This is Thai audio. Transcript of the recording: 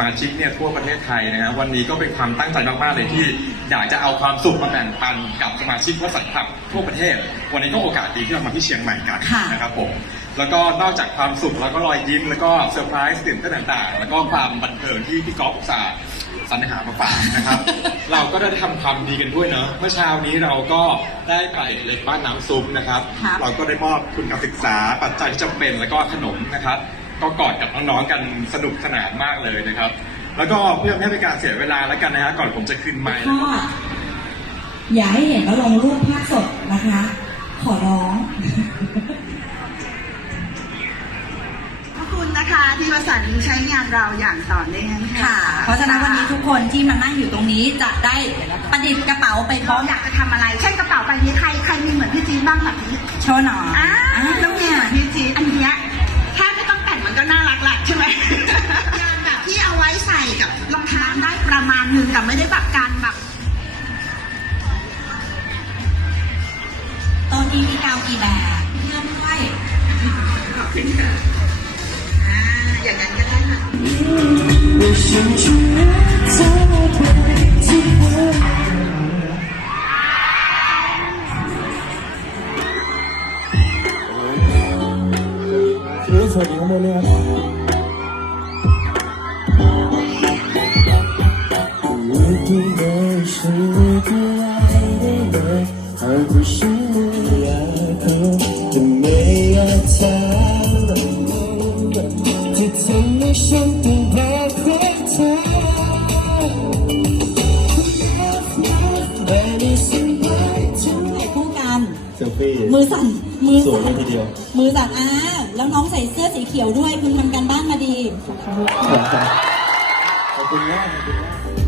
มาชิกเนี่ยทั่วประเทศไทยนะฮะวันนี้ก็เป็นความตั้งใจมากๆเลยที่อยากจะเอาความสุขมาแบ่งปันกับสมาชิกวัดสันขับทั่วประเทศ วันนี้ก็โอกาสดีที่เรามาที่เชียงใหม่กันค่ะ นะครับผมแล้วก็นอกจากความสุขแล้วก็รอยยิ้มแล้วก็เซอร์ไพรส์ตื่นเต้นต่างๆ แล้วก็ความบันเทิงที่พี่ก๊อฟอุตสาห์สรรหามาฝากนะครับ เราก็ได้ทำความดีกันด้วยเนอะเมื่อเช้านี้เราก็ได้ไปเล็กบ้านน้ำซุปนะครับ ครับ เราก็ได้มอบทุนการศึกษาปัจจัยที่จำเป็นแล้วก็ขนมนะครับ ก็กอดกับน้องๆกันสนุกสนานมากเลยนะครับ แล้วก็เพื่อไม่ให้เป็นการเสียเวลาแล้วกันนะฮะก่อนผมจะขึ้นไมค์ก็อย่าให้เห็นว่าลงรูปภาพสดนะคะ ขอร้อง ขอบคุณนะคะที่ประสานใช้งานเราอย่างต่อเนื่องค่ะ เพราะฉะนั้นวันนี้ทุกคนที่มานั่งอยู่ตรงนี้จะได้ประดิษฐ์กระเป๋าไปพร้เราอมอยากจะทำอะไร เช่นกระเป๋าใบนี้ใครใครมีเหมือนพี่จีนบ้างแบบนี้โชว์หน่อยอ่าอ่าต้องมีเหมือนพี่จีนอัน แต่ไม่ได้แบบการแบบตัวนี้มีกาวกี่แบบเชื่มด้วยขอบคุณค่ะอ่าอย่างนั้นก็ได้ค่ะสวัสดีข้างบ ได้เลยช่วยก็ไว้ได้เลยหากว่าฉันเขอร์อฟีมือสั่น มือสั่นมือสั่นอ้าแล้วน้องใส่เสื้อสีเขียวด้วย คุณทำการบ้านมาดี ขอบคุณมากขอบคุณมาก